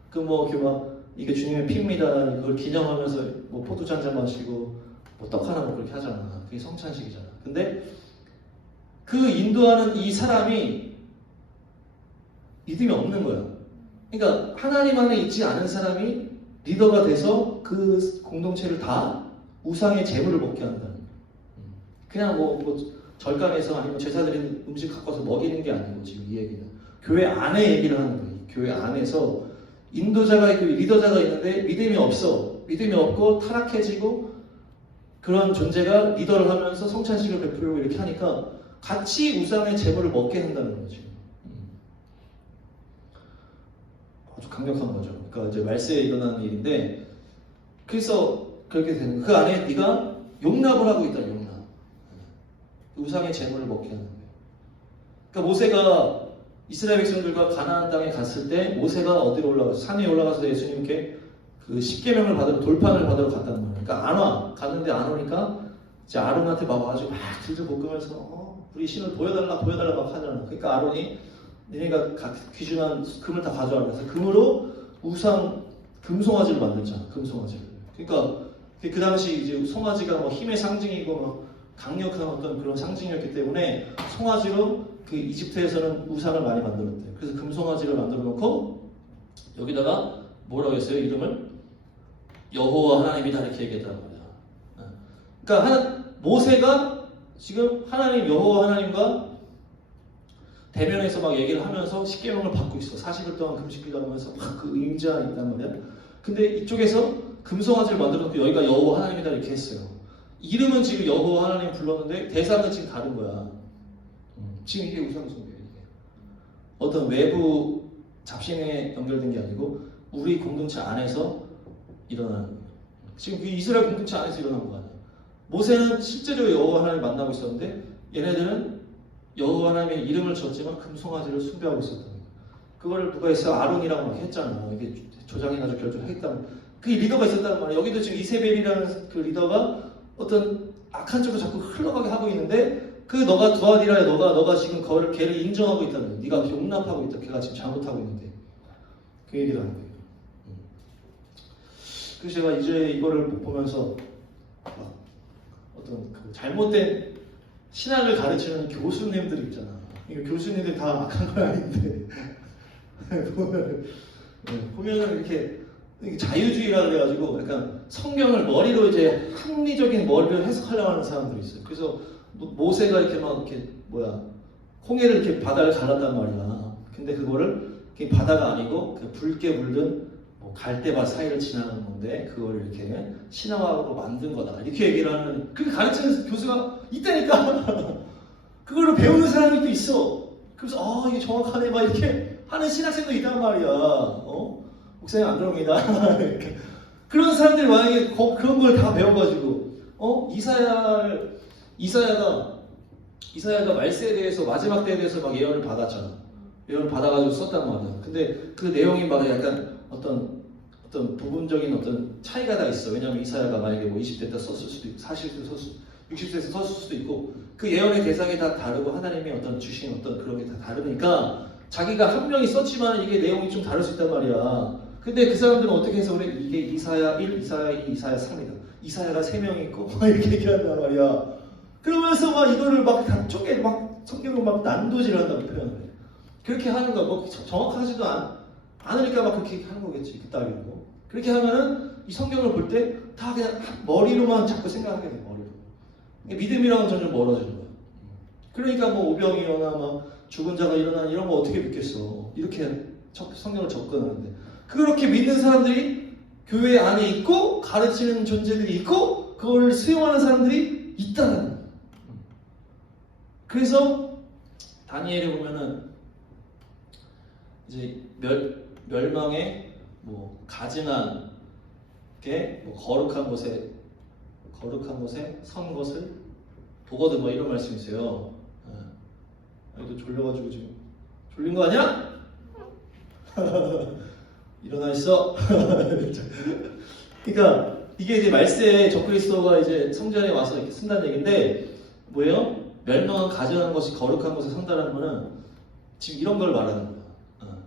그 뭐 이렇게 막 이게 주님의 피입니다. 그걸 기념하면서 뭐 포도주 한잔 마시고 뭐 떡 하나 먹고 그렇게 하잖아. 그게 성찬식이잖아. 근데 그 인도하는 이 사람이 믿음이 없는 거야. 그러니까 하나님 안에 있지 않은 사람이 리더가 돼서 그 공동체를 다 우상의 재물을 먹게 한다는 거야. 그냥 뭐 절간에서 아니면 제사드린 음식 갖고 와서 먹이는 게 아니고 지금 이 얘기는 교회 안에 얘기를 하는 거예요. 교회 안에서 인도자가 있고 리더자가 있는데 믿음이 없어. 믿음이 없고 타락해지고 그런 존재가 리더를 하면서 성찬식을 베풀고 이렇게 하니까 같이 우상의 재물을 먹게 한다는 거지. 아주 강력한 거죠. 그러니까 이제 말세에 일어나는 일인데, 그래서 그렇게 되는 거예요. 그 안에 네가 용납을 하고 있다. 용납. 우상의 재물을 먹게 하는 거예요. 그러니까 모세가 이스라엘 백성들과 가나안 땅에 갔을 때 모세가 어디로 올라가서 산에 올라가서 예수님께 그 십계명을 받으러 돌판을 받으러 갔다는 거예요. 그러니까 안 와. 갔는데 안 오니까 이제 아론한테 막 와가지고 막 들들 볶으면서 우리 신을 보여달라 막 하잖아. 그러니까 아론이 니네가 귀중한 금을 다 가져와. 그래서 금으로 우상 금송아지를 만들잖아. 금송아지를. 그러니까 그 당시 이제 송아지가 뭐 힘의 상징이고 뭐 강력한 어떤 그런 상징이었기 때문에 송아지로 그 이집트에서는 우상을 많이 만들었대요. 그래서 금송아지를 만들어 놓고 여기다가 뭐라고 했어요? 이름을 여호와 하나님이다 이렇게 얘기했단 말이야. 그러니까 모세가 지금 하나님 여호와 하나님과 대면에서 막 얘기를 하면서 십계명을 받고 있어. 40일 동안 금식기도 하면서 막 그 임재 안에 있단 말이야. 근데 이쪽에서 금송아지를 만들어 놓고 여기가 여호와 하나님이다 이렇게 했어요. 이름은 지금 여호와 하나님 불렀는데 대상은 지금 다른 거야. 지금 이게 우상숭배예요. 어떤 외부 잡신에 연결된 게 아니고 우리 공동체 안에서 일어나는 거예요. 지금 그 이스라엘 공동체 안에서 일어난 거 아니에요. 모세는 실제로 여호와 하나님 만나고 있었는데 얘네들은 여호와 하나님의 이름을 줬지만 금송아지를 숭배하고 있었던 거예요. 그거를 누가 했어요? 아론이라고 막 했잖아. 이게 조장해가지고 결정하겠다는 그 리더가 있었단 말이에요. 여기도 지금 이세벨이라는 그 리더가 어떤 악한 쪽으로 자꾸 흘러가게 하고 있는데 그 너가 도와디라에 너가 지금 걔를 인정하고 있다는 거예요. 네가 용납하고 있다. 걔가 지금 잘못하고 있는데 그 얘기를 하는 거예요. 그래서 제가 이제 이거를 보면서 어떤 그 잘못된 신학을 가르치는 교수님들 있잖아. 이거 교수님들 다 악한 건 아닌데 보면은 이렇게 자유주의라 그래가지고 약간 성경을 머리로 이제 합리적인 머리를 해석하려고 하는 사람들이 있어요. 그래서 모세가 이렇게 막 이렇게 홍해를 이렇게 바다를 갈랐단 말이야. 근데 그거를 바다가 아니고 그 붉게 물든 뭐 갈대밭 사이를 지나는 건데 그걸 이렇게 신앙화로 만든 거다 이렇게 얘기를 하는 그렇게 가르치는 교수가 있다니까. 그거를 배우는 사람이 또 있어. 그래서 아 이게 정확하네 막 이렇게 하는 신학생도 있단 말이야. 목사님 안 그럽니다. 이렇게. 그런 사람들이 만약에 그런 걸 다 배워가지고 이사야가 말세에 대해서 마지막 때에 대해서 막 예언을 받았잖아. 예언을 받아가지고 썼단 말이야. 근데 그 내용이 막 약간 어떤 부분적인 어떤 차이가 다 있어. 왜냐하면 이사야가 만약에 뭐 20대 때 썼을 수도 있고 40대 썼을 60세에서 썼을 수도 있고 그 예언의 대상이 다 다르고 하나님이 어떤 주신 어떤 그런 게 다 다르니까 자기가 한 명이 썼지만 이게 내용이 좀 다를 수 있단 말이야. 근데 그 사람들은 어떻게 해서 그래? 이게 이사야 1, 이사야 2, 이사야 3이다. 이사야가 3명이 있고 막 이렇게 얘기한단 말이야. 그러면서 막 이거를 막 다 쪼개 막 성경을 막 난도질한다고 표현을 해. 그렇게 하는 거 뭐 정확하지도 않으니까 막 그렇게 하는 거겠지. 그따위로. 그렇게 하면은 이 성경을 볼 때 다 그냥 머리로만 자꾸 생각하게 돼. 머리로. 믿음이랑은 점점 멀어지는 거야. 그러니까 뭐 오병이 일어나 막 죽은 자가 일어나 이런 거 어떻게 믿겠어. 이렇게 성경을 접근하는데 그렇게 믿는 사람들이 교회 안에 있고 가르치는 존재들이 있고 그걸 수용하는 사람들이 있다는 거예요. 그래서 다니엘에 보면은 이제 멸망에 뭐 가증한 게 뭐 거룩한 곳에 선 것을 보거든 뭐 이런 말씀이 있어요. 또 졸려가지고 지금 졸린 거 아니야? 일어나 있어. 그러니까 이게 이제 말세에 적그리스도가 이제 성전에 와서 이렇게 쓴다는 얘기인데 뭐예요? 멸망은 가증한 것이 거룩한 곳에 선다는 거는 지금 이런 걸 말하는 거야.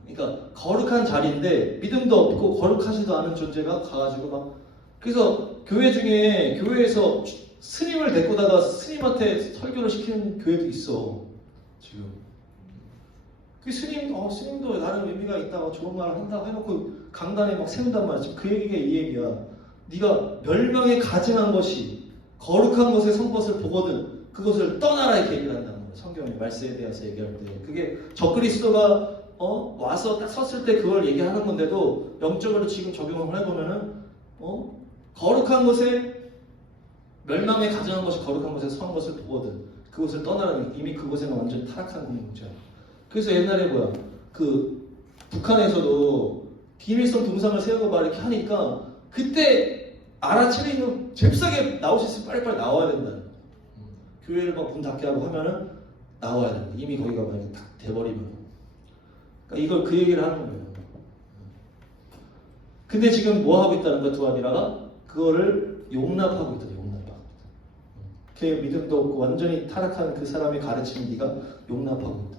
그러니까 거룩한 자리인데 믿음도 없고 거룩하지도 않은 존재가 가가지고 막 그래서 교회 중에 교회에서 스님을 데리고다가 스님한테 설교를 시키는 교회도 있어 지금. 그 스님도 나름 의미가 있다고 좋은 말을 한다고 해놓고 강단에 막 세운단 말이야. 지금 그 얘기가 이 얘기야. 네가 멸망에 가증한 것이 거룩한 것에 선 것을 보거든 그것을 떠나라 이렇게 얘기를 한다는 거야. 성경의 말세에 대해서 얘기할 때 그게 적그리스도가 와서 딱 섰을 때 그걸 얘기하는 건데도 영적으로 지금 적용을 해보면은 거룩한 곳에 멸망에 가증한 것이 거룩한 곳에 선 것을 보거든 그곳을 떠나라는 이미 그곳에는 완전 타락한 문제야. 그래서 옛날에 그 북한에서도 김일성 동상을 세우고 막 이렇게 하니까 그때 알아채리는 잽싸게 나올 수 있으면 빨리빨리 나와야 된다. 교회를 막 문 닫게 하고 하면은 나와야 된다. 이미 거기가 만약에 딱 돼버리면. 그러니까 이걸 그 얘기를 하는 거예요. 근데 지금 뭐 하고 있다는 거야, 두아디라가? 그거를 용납하고 있다, 용납하고. 그 믿음도 없고 완전히 타락한 그 사람의 가르침을 네가 용납하고 있다.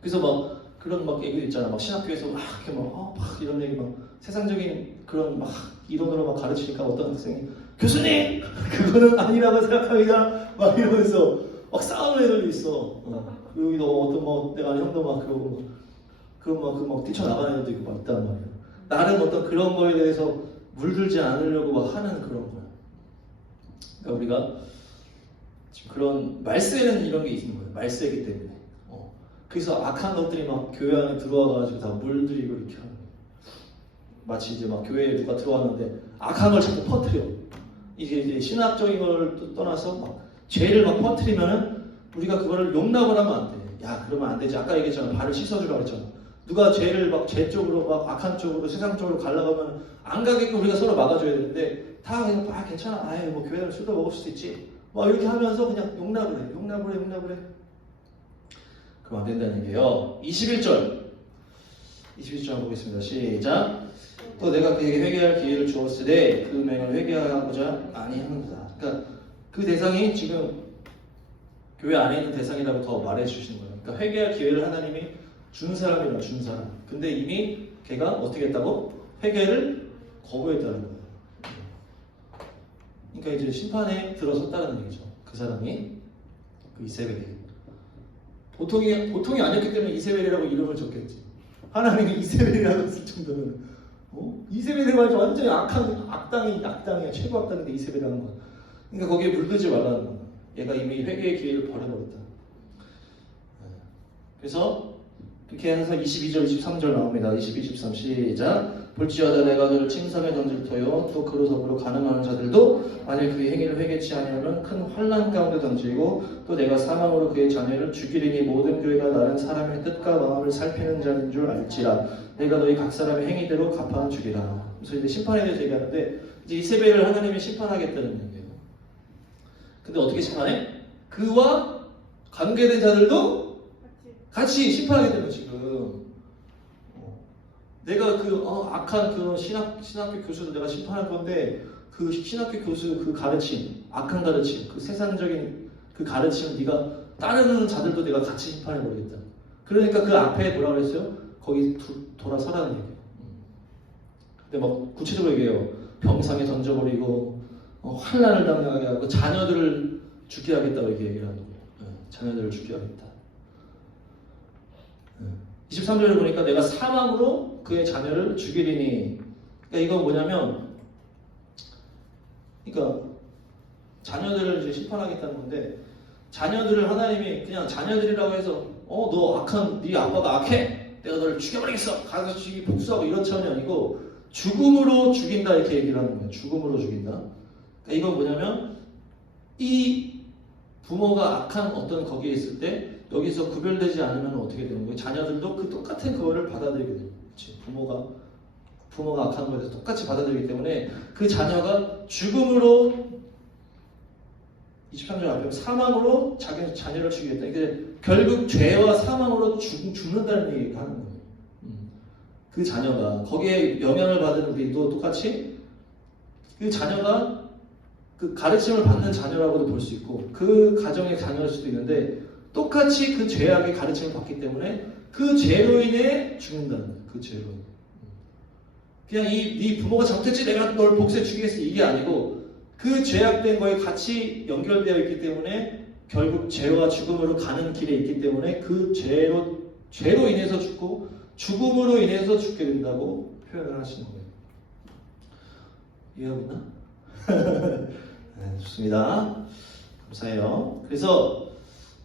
그래서 막 그런 막 얘기도 있잖아. 막 신학교에서 막 이렇게 막 이런 얘기 막 세상적인 그런 막 이론으로 막 가르치니까 어떤 학생이 교수님 그거는 아니라고 생각합니다. 막 이러면서 막 싸우는 애들도 있어. 여기도 어떤 뭐 내가 아는 형도 막 그러고 막 뛰쳐나가는 애들도 있고 막 있단 말이야. 나름 어떤 그런 거에 대해서 물들지 않으려고 막 하는 그런 거야. 그러니까 우리가 지금 그런 말세에는 이런 게 있는 거예요. 말세이기 때문에. 그래서 악한 것들이 막 교회 안에 들어와가지고 다 물들이고 이렇게 하는 거예요. 마치 이제 막 교회에 누가 들어왔는데 악한 걸 자꾸 퍼뜨려. 이게 이제 신학적인 걸 떠나서 막 죄를 막 퍼뜨리면은 우리가 그거를 용납을 하면 안 돼. 야, 그러면 안 되지. 아까 얘기했잖아. 발을 씻어주라고 했잖아. 누가 죄를 막 죄 쪽으로 막 악한 쪽으로 세상 쪽으로 가려고 하면 안 가게끔 우리가 서로 막아줘야 되는데 다 그냥 괜찮아. 아예 뭐 교회는 술도 먹을 수 있지. 막 이렇게 하면서 그냥 용납을 해. 용납을 해. 그럼 안 된다는 게요. 21절 한번 보겠습니다. 시작. 또 내가 그에게 회개할 기회를 주었으되 그 맹을 회개하고자 아니하는도다. 그러니까 그 대상이 지금 교회 안에 있는 대상이라고 더 말해 주시는 거예요. 그러니까 회개할 기회를 하나님이 준 사람이라 준 사람. 근데 이미 걔가 어떻게 했다고? 회개를 거부했다는 거예요. 그러니까 이제 심판에 들어섰다는 얘기죠. 그 사람이 그 이세벨이. 보통이 아니었기 때문에 이세벨이라고 이름을 줬겠지. 하나님이 이세벨이라고 했을 정도면 이세벨이라고 하지 완전히 악당이야. 최고 악당인데 이세벨이라는 거야. 그러니까 거기에 물들지 말라는 거야. 얘가 이미 회개의 기회를 버려버렸다. 그래서 그렇게 해서 22절, 23절 나옵니다. 22, 23 시작. 볼지어다 내가 그를 침상에 던질 터요 또 그로 더불어 가늠하는 자들도 만일 그의 행위를 회개치 아니하면 큰 환난 가운데 던지고 또 내가 사망으로 그의 자녀를 죽이리니 모든 교회가 나는 사람의 뜻과 마음을 살피는 자인 줄 알지라. 내가 너희 각 사람의 행위대로 갚아 주리라. 그래서 이제 심판에 대해서 얘기하는데 이제 이세벨을 하나님이 심판하겠다는 얘기예요. 근데 어떻게 심판해? 그와 관계된 자들도 같이 심판하게 되는 지금. 내가 그 악한 그 신학교 교수도 내가 심판할 건데 그 신학교 교수 그 가르침, 악한 가르침, 그 세상적인 그 가르침을 네가 따르는 자들도 내가 같이 심판해 버리겠다. 그러니까 그 앞에 뭐라 그랬어요? 거기 돌아서라는 얘기예요. 근데 막 구체적으로 얘기해요. 병상에 던져버리고 환난을 당하게 하고 자녀들을 죽게 하겠다고 얘기를 하는 거예요. 자녀들을 죽게 하겠다. 23절을 보니까 내가 사망으로 그의 자녀를 죽이리니. 그러니까 이건 뭐냐면, 그러니까 자녀들을 이제 심판하겠다는 건데, 자녀들을 하나님이 그냥 자녀들이라고 해서 너 악한 네 아빠가 악해, 내가 너를 죽여버리겠어, 가서 죽이 복수하고 이런 차원이 아니고 죽음으로 죽인다 이렇게 얘기를 하는 거예요. 죽음으로 죽인다. 그러니까 이건 뭐냐면 이 부모가 악한 어떤 거기에 있을 때 여기서 구별되지 않으면 어떻게 되는 거예요? 자녀들도 그 똑같은 그거를 받아들이게 돼요. 그렇지? 부모가 악한 거에 대해서 똑같이 받아들이기 때문에 그 자녀가 죽음으로 23절 앞에 사망으로 자기 자녀를 죽이겠다. 이게 결국 죄와 사망으로 죽는다는 얘기가 하는 거예요. 그 자녀가 거기에 영향을 받은 우리도 똑같이 그 자녀가 그 가르침을 받는 자녀라고도 볼 수 있고 그 가정의 자녀일 수도 있는데 똑같이 그 죄악의 가르침을 받기 때문에 그 죄로 인해 죽는다는 거예요. 그 죄로. 그냥 네 부모가 잘못했지 내가 널 복수해 죽이겠어 이게 아니고 그 죄악된 거에 같이 연결되어 있기 때문에 결국 죄와 죽음으로 가는 길에 있기 때문에 그 죄로 인해서 죽고 죽음으로 인해서 죽게 된다고 표현을 하시는 거예요. 이해하고 있나? 네, 좋습니다. 감사해요. 그래서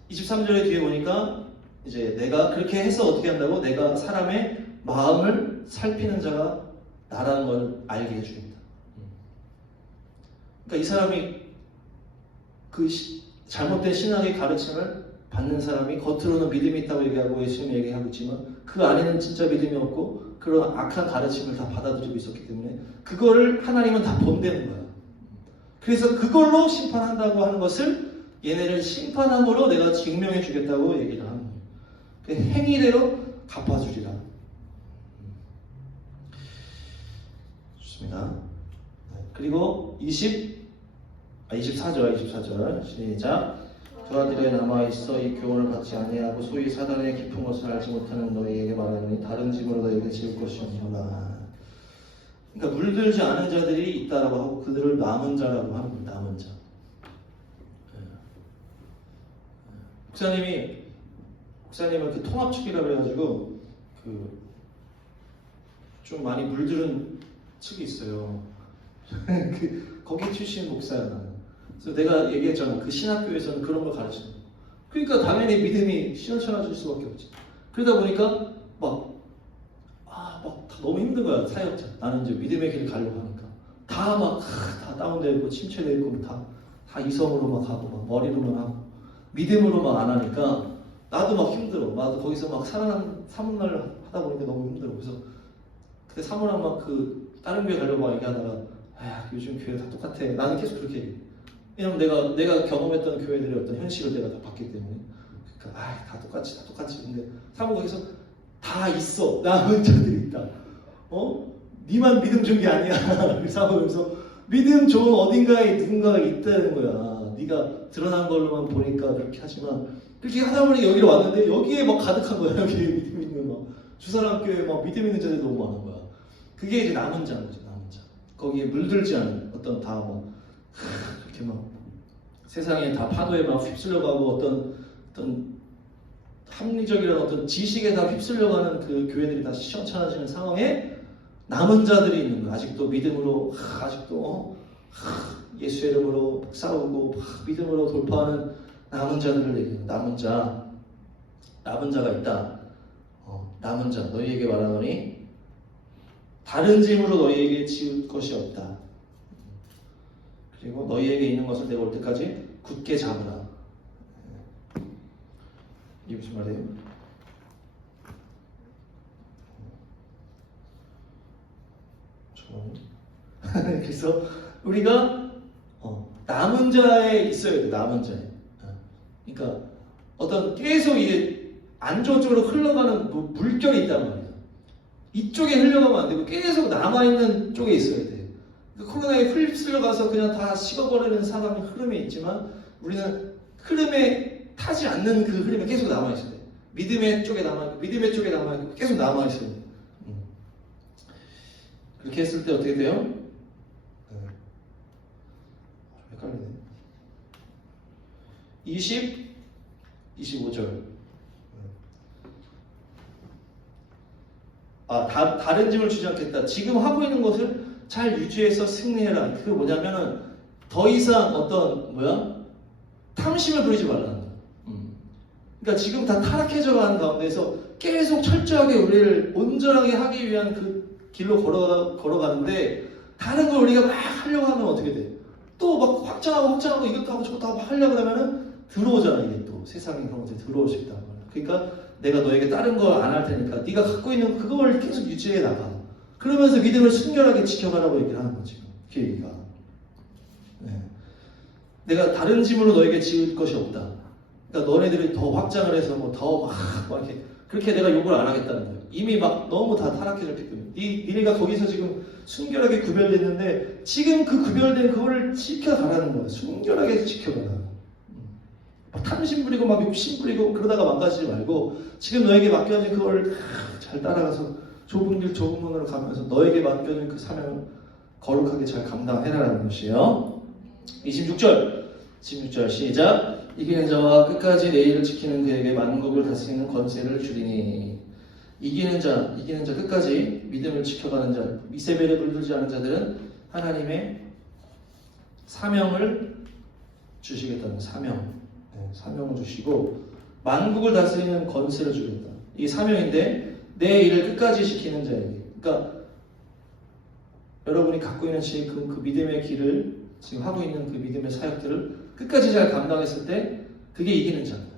23절에 뒤에 보니까 이제 내가 그렇게 해서 어떻게 한다고? 내가 사람의 마음을 살피는 자가 나라는 걸 알게 해줍니다. 그러니까 이 사람이 그 잘못된 신학의 가르침을 받는 사람이 겉으로는 믿음이 있다고 얘기하고 예수님 얘기하고 있지만 그 안에는 진짜 믿음이 없고 그런 악한 가르침을 다 받아들이고 있었기 때문에 그거를 하나님은 다 본다는 거야. 그래서 그걸로 심판한다고 하는 것을 얘네를 심판함으로 내가 증명해 주겠다고 얘기를 하는 거예요. 그 행위대로 갚아주리라. 좋습니다. 그리고 24절 시작. 그 아들에 남아있어 이 교훈을 받지 아니하고 소위 사단의 깊은 것을 알지 못하는 너희에게 말하노니 다른 집으로 너희에게 지을 것이 없노라. 그러니까 물들지 않은 자들이 있다라고 하고 그들을 남은 자라고 하는 거예요. 남은 자. 목사님은 그 통합측이라고 해가지고 그 좀 많이 물들은 측이 있어요. 거기 출신 목사야 나는. 그래서 내가 얘기했잖아. 그 신학교에서는 그런 걸 가르치는 거야. 그러니까 당연히 믿음이 시원찮아질 수밖에 없지. 그러다 보니까 막 다 너무 힘든 거야. 사역자. 나는 이제 믿음의 길을 가려고 하니까 다 다운되어 있고 침체되어 있고 다 이성으로 막 하고 막 머리로만 하고 믿음으로 막 안 하니까 나도 막 힘들어. 나도 거기서 막 사문을 하다 보니까 너무 힘들어. 그래서 그때 사모랑 막 그 다른 교회 가려고 막 얘기하다가 요즘 교회 다 똑같아. 나는 계속 그렇게 얘기해. 왜냐면 내가 경험했던 교회들의 어떤 현실을 내가 다 봤기 때문에. 그러니까 다 똑같이. 근데 사모가 거기서 다 있어. 남은 자들이 있다. 니만 믿음 좋은 게 아니야. 사모에서 믿음 좋은 어딘가에 누군가가 있다는 거야. 네가 드러난 걸로만 보니까 그렇게 하지만 그렇게 하다 보니 여기로 왔는데 여기에 막 가득한 거야. 여기에 믿음 있는 막 주사람교회 막 믿음 있는 자들이 너무 많은 거야. 그게 이제 남은 자인 거죠. 남은 자. 거기에 물들지 않은 어떤 다 막 이렇게 막 세상에 다 파도에 막 휩쓸려가고 어떤 합리적이라는 어떤 지식에 다 휩쓸려가는 그 교회들이 다 시원찮아지는 상황에 남은 자들이 있는 거야. 아직도 믿음으로 아직도 예수의 이름으로 싸우고 믿음으로 돌파하는 남은 자들을 얘기해요. 남은 자가 있다. 남은 자 너희에게 말하노니 다른 짐으로 너희에게 지을 것이 없다. 그리고 너희에게 있는 것을 내가 올 때까지 굳게 잡으라. 이게 무슨 말이에요? 그래서 우리가 남은 자에 있어야 돼. 남은 자에. 그러니까 어떤 계속 이게 안 좋은 쪽으로 흘러가는 물결이 있단 말이야. 이쪽에 흘러가면 안 되고 계속 남아있는 쪽에 있어야 돼. 코로나에 휩쓸려가서 그냥 다 식어버리는 상황이 흐름에 있지만 우리는 흐름에 타지 않는 그 흐름에 계속 남아있어야 돼. 믿음의 쪽에 남아있고 믿음의 쪽에 남아있고 계속 남아있어야 돼. 그렇게 했을 때 어떻게 돼요? 헷갈리네. 25절. 다른 짐을 주지 않겠다. 지금 하고 있는 것을 잘 유지해서 승리해라. 그게 뭐냐면은 더 이상 탐심을 부리지 말라는 거야. 그러니까 지금 다 타락해져 가는 가운데서 계속 철저하게 우리를 온전하게 하기 위한 그 길로 걸어가는데 다른 걸 우리가 막 하려고 하면 어떻게 돼? 또 막 확장하고 이것도 하고 저것도 하고 하려고 하면은 들어오잖아. 이게 또 세상에 그런 것들이 들어올 수 있단 말이야. 그러니까 내가 너에게 다른 걸 안 할 테니까 네가 갖고 있는 그걸 계속 유지해 나가. 그러면서 믿음을 순결하게 지켜가라고 얘기를 하는 거지. 그 얘기가. 네. 내가 다른 짐으로 너에게 지을 것이 없다. 그러니까 너네들이 더 확장을 해서 더 막 이렇게 그렇게 내가 욕을 안 하겠다는 거예요. 이미 막 너무 다 타락해졌기 때문에 니네가 거기서 지금 순결하게 구별됐는데 지금 그 구별된 그거를 지켜가라는 거야. 순결하게 지켜가라. 탐심 부리고 막 욕심 부리고 그러다가 망가지지 말고 지금 너에게 맡겨진 그걸 잘 따라가서 좁은 길 좁은 문으로 가면서 너에게 맡겨진 그 사명을 거룩하게 잘 감당해라라는 것이에요. 26절 시작. 이기는 자와 끝까지 내 일을 지키는 그에게 만국을 다스리는 권세를 주리니. 이기는 자 끝까지 믿음을 지켜가는 자, 이세벨에 물들지 않은 자들은 하나님의 사명을 주시겠다는 사명을 주시고 만국을 다스리는 권세를 주겠다. 이게 사명인데 내 일을 끝까지 지키는 자에게. 그러니까 여러분이 갖고 있는 지금 그 믿음의 길을 지금 하고 있는 그 믿음의 사역들을 끝까지 잘 감당했을 때 그게 이기는 자입니다.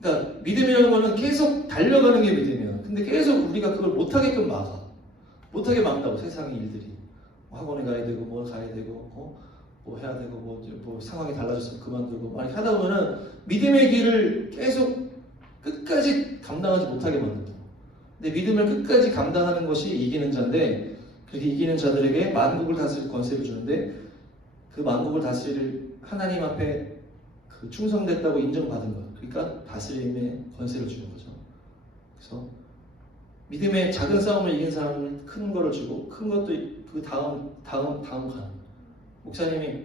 그러니까 믿음이라는 거는 계속 달려가는 게 믿음이야. 근데 계속 우리가 그걸 못하게끔 막아. 못하게 막다고 세상의 일들이. 학원에 가야 되고 뭐 가야 되고 뭐 해야 되고 뭐 상황이 달라졌으면 그만두고 막 이렇게 하다 보면은 믿음의 길을 계속 끝까지 감당하지 못하게 만든다. 근데 믿음을 끝까지 감당하는 것이 이기는 자인데 그렇게 이기는 자들에게 만국을 다스릴 권세를 주는데 그 만국을 다스릴 하나님 앞에 그 충성됐다고 인정받은 거야. 그러니까 다스림의 권세를 주는 거죠. 그래서 믿음의 작은 싸움을 이긴 사람은 큰 거를 주고 큰 것도 그 다음 가는 거야. 목사님이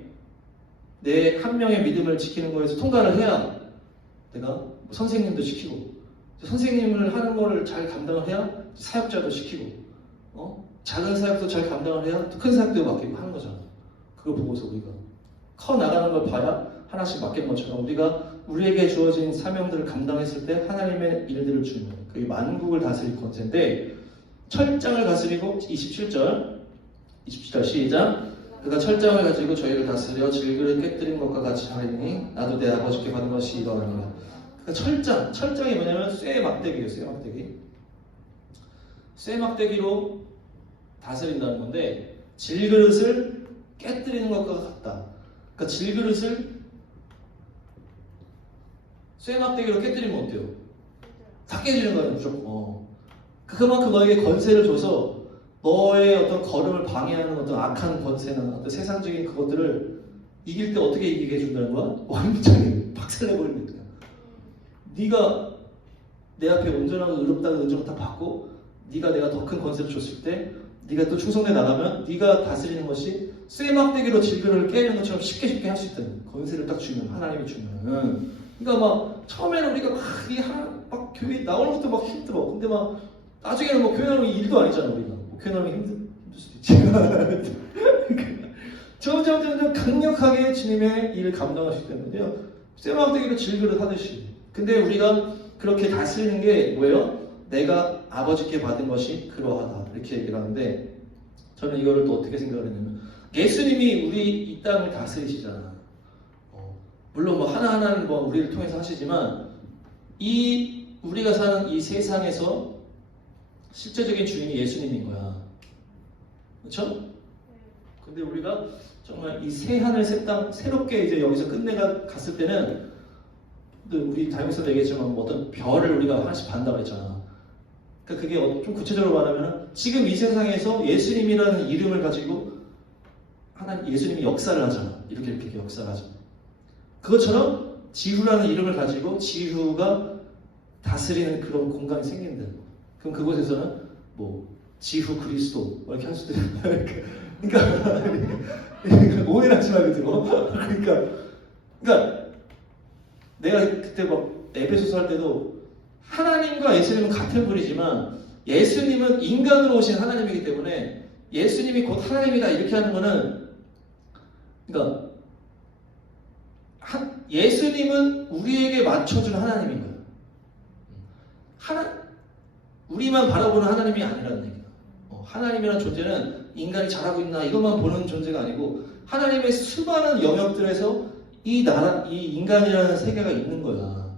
내 한 명의 믿음을 지키는 거에서 통과를 해야 내가 선생님도 지키고 선생님을 하는 거를 잘 감당을 해야 사역자도 지키고 작은 사역도 잘 감당을 해야 큰 사역도 맡기고 하는 거잖아. 그걸 보고서 우리가 커 나가는 걸 봐야 하나씩 맡긴 것처럼 우리가 우리에게 주어진 사명들을 감당했을 때 하나님의 일들을 주는 거예요. 그게 만국을 다스릴 권세인데 철장을 다스리고 27절 시작. 그가 철장을 가지고 저희를 다스려 질그릇 깨뜨린 것과 같이 하리니 나도 내 아버지께 받은 것이 이러하니라. 그러니까 철장이 뭐냐면 쇠 막대기예요. 쇠 막대기로 다스린다는 건데 질그릇을 깨뜨리는 것과 같다. 그러니까 질그릇을 쇠 막대기로 깨뜨리면 어때요? 다 깨지는 거예요, 무조건. 그만큼 너에게 권세를 줘서 너의 어떤 걸음을 방해하는 어떤 악한 권세나 어떤 세상적인 그것들을 이길 때 어떻게 이기게 해준다는 거야? 완전히 박살내버리는 거야. 네가 내 앞에 온전하고 의롭다는 은정을 다 받고 네가 내가 더 큰 권세를 줬을 때 네가 또 충성돼 나가면 네가 다스리는 것이 쇠막대기로 질그릇을 깨는 것처럼 쉽게 할 수 있다는 권세를 딱 주면 하나님이 주면은 그러니까 막 처음에는 우리가 막 교회 나오는 것도 막 힘들어. 근데 막 나중에는 뭐 교회 나오는 일도 아니잖아 우리가. 교회 나오는 힘들 수도 있지. 점점 강력하게 주님의 일을 감당할 수 있다는데요. 쇠막대기로 질그릇 하듯이. 근데 우리가 그렇게 다스리는 게 뭐예요? 내가 아버지께 받은 것이 그러하다 이렇게 얘기를 하는데 저는 이거를 또 어떻게 생각을 했냐면 예수님이 우리 이 땅을 다스리시잖아. 물론 뭐 하나하나는 뭐 우리를 통해서 하시지만 이 우리가 사는 이 세상에서 실제적인 주인이 예수님인 거야. 그렇죠? 근데 우리가 정말 이 새 하늘 새 땅 새롭게 이제 여기서 끝내가 갔을 때는 우리 다이면서도 얘기했지만 어떤 별을 우리가 하나씩 받는다고 했잖아. 그러니까 그게 좀 구체적으로 말하면 지금 이 세상에서 예수님이라는 이름을 가지고 하나님 예수님이 역사를 하잖아. 이렇게 역사를 하잖아. 그것처럼 지후라는 이름을 가지고 지후가 다스리는 그런 공간이 생긴다. 그럼 그곳에서는 뭐 지후 그리스도 이렇게 할 수도 있는 그러니까 오해를 하지 말고 들어. 그러니까 내가 그때 뭐 에베소서 할 때도 하나님과 예수님은 같은 분이지만 예수님은 인간으로 오신 하나님이기 때문에 예수님이 곧 하나님이다 이렇게 하는 거는 그러니까 예수님은 우리에게 맞춰준 하나님인 거예요. 우리만 바라보는 하나님이 아니라는 얘기야. 하나님이라는 존재는 인간이 잘하고 있나 이것만 보는 존재가 아니고 하나님의 수많은 영역들에서 이 인간이라는 세계가 있는 거야.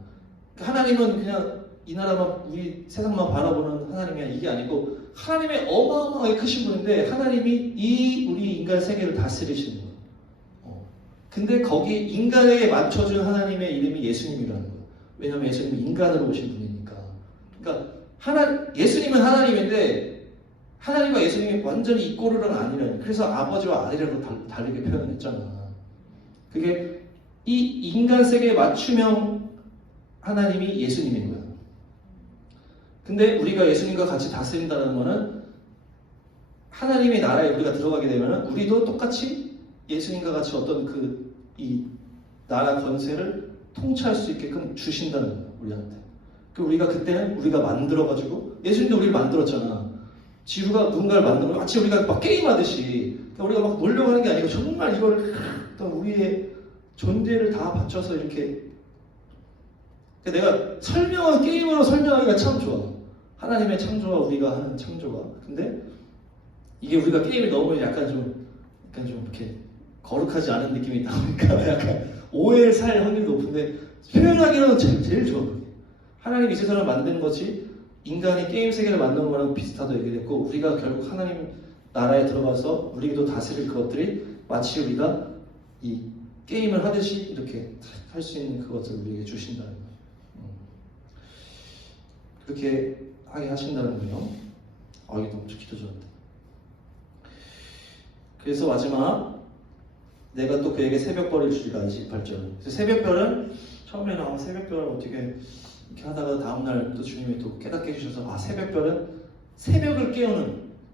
하나님은 그냥 이 나라만 우리 세상만 바라보는 하나님이 이게 아니고 하나님의 어마어마하게 크신 분인데 하나님이 이 우리 인간 세계를 다스리시는 거야. 근데 거기 인간에게 맞춰준 하나님의 이름이 예수님이라는 거야. 왜냐하면 예수님은 인간으로 오신 분이니까. 그러니까 예수님은 하나님인데 하나님과 예수님이 완전히 이꼬르는 아니라는. 그래서 아버지와 아들이라고 다르게 표현했잖아. 그게 이 인간 세계에 맞춤형 하나님이 예수님인 거야. 근데 우리가 예수님과 같이 다스린다는 거는 하나님의 나라에 우리가 들어가게 되면 우리도 똑같이 예수님과 같이 어떤 이 나라 권세를 통치할 수 있게끔 주신다는 거예요, 우리한테. 우리가 그때는 우리가 만들어가지고 예수님도 우리를 만들었잖아. 지구가 누군가를 만든 거 마치 우리가 막 게임하듯이 우리가 막 놀려고 하는 게 아니고 정말 이걸 우리의 존재를 다 바쳐서 이렇게 내가 게임으로 설명하기가 참 좋아. 하나님의 창조와 우리가 하는 창조가. 근데 이게 우리가 게임을 너무 약간 좀 이렇게 거룩하지 않은 느낌이 있다 보니까 약간 오해를 살 확률이 높은데 표현하기는 제일 좋아. 하나님이 이 세상을 만든 것이 인간이 게임 세계를 만드는 거랑 비슷하다고 얘기했고 우리가 결국 하나님 나라에 들어가서 우리도 다스릴 그것들이 마치 우리가 이 게임을 하듯이 이렇게 할 수 있는 그것을 우리에게 주신다는 거예요. 그렇게 하게 하신다는 거예요. 이게 너무 기도 좋은데. 그래서 마지막 내가 또 그에게 새벽별을 주리라 28절. 그래서 새벽별은 처음에는 새벽별을 어떻게 이렇게 하다가 다음날 또 주님이 또 깨닫게 해주셔서 새벽별은 새벽을 깨우는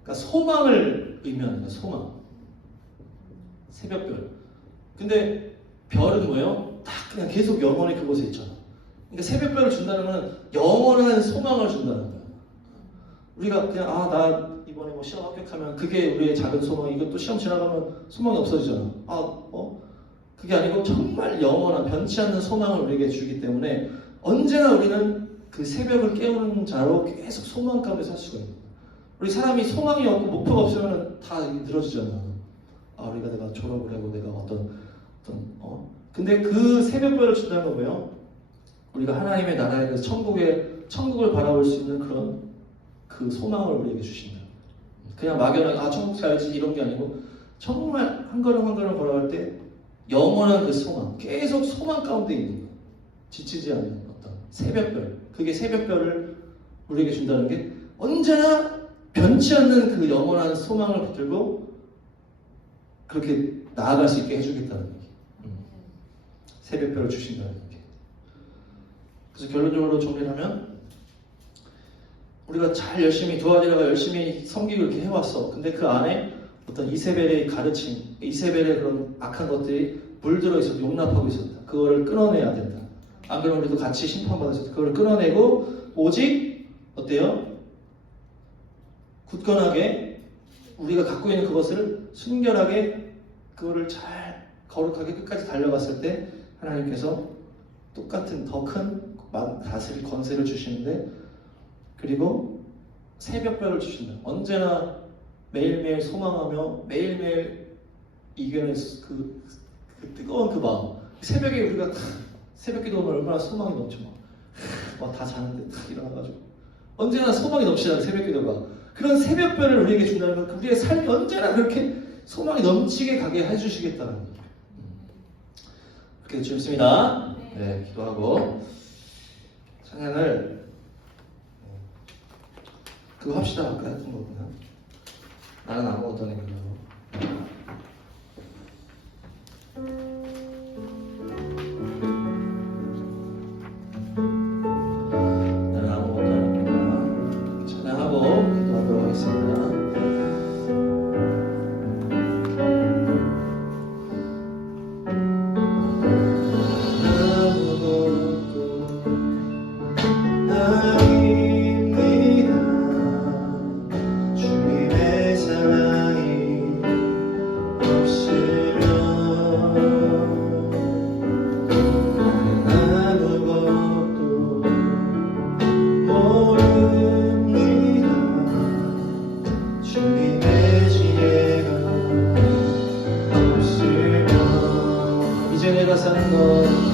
그러니까 소망을 의미하는 거예요. 소망. 새벽별. 근데 별은 뭐예요? 딱 그냥 계속 영원히 그곳에 있잖아. 그러니까 새벽별을 준다는 건 영원한 소망을 준다는 거예요. 우리가 그냥 나 이번에 뭐 시험 합격하면 그게 우리의 작은 소망. 이것도 시험 지나가면 소망이 없어지잖아. 그게 아니고 정말 영원한 변치 않는 소망을 우리에게 주기 때문에 언제나 우리는 그 새벽을 깨우는 자로 계속 소망 가운데 살 수가 있는 거예요. 우리 사람이 소망이 없고 목표가 없으면 다 늘어지잖아. 우리가 내가 졸업을 하고 내가 근데 그 새벽별을 준다는 건 뭐예요? 우리가 하나님의 나라에 그 천국을 바라볼 수 있는 그런 그 소망을 우리에게 주신다. 그냥 막연하게 천국 가야지 이런 게 아니고 정말 한 걸음 한 걸음 걸어갈 때 영원한 그 소망, 계속 소망 가운데 있는 거예요. 지치지 않는 어떤 새벽별. 그게 새벽별을 우리에게 준다는 게 언제나 변치 않는 그 영원한 소망을 붙들고 그렇게 나아갈 수 있게 해주겠다는 얘기. 새벽별을 주신다는 얘기. 그래서 결론적으로 정리를 하면 우리가 잘 열심히 도와드려가 열심히 섬기고 이렇게 해왔어. 근데 그 안에 어떤 이세벨의 가르침, 이세벨의 그런 악한 것들이 물들어 있어 용납하고 있었다. 그거를 끊어내야 된다. 안 그러면 우리도 같이 심판받았을 때 그거를 끊어내고 오직 어때요? 굳건하게 우리가 갖고 있는 그것을 순결하게 그거를 잘 거룩하게 끝까지 달려갔을 때 하나님께서 똑같은 더 큰 다스릴 권세를 주시는데, 그리고 새벽별을 주신다. 언제나 매일매일 소망하며 매일매일 이겨낸 그 뜨거운 그 마음. 새벽에 우리가 새벽 기도하면 얼마나 소망이 넘쳐 막 다 자는데 탁 일어나가지고 언제나 소망이 넘치잖아요. 새벽 기도가. 그런 새벽별을 우리에게 준다는 건 우리의 삶이 언제나 그렇게 소망이 넘치게 가게 해주시겠다는 거예요. 그렇게 좋습니다. 네, 기도하고 찬양을 그거 합시다. 아까 했던 거구나. 나는 아무것도 안 해요. 나는 아무것도 안 합니다. 찬양하고 기도하도록 하겠습니다. 이제 내가 사는 것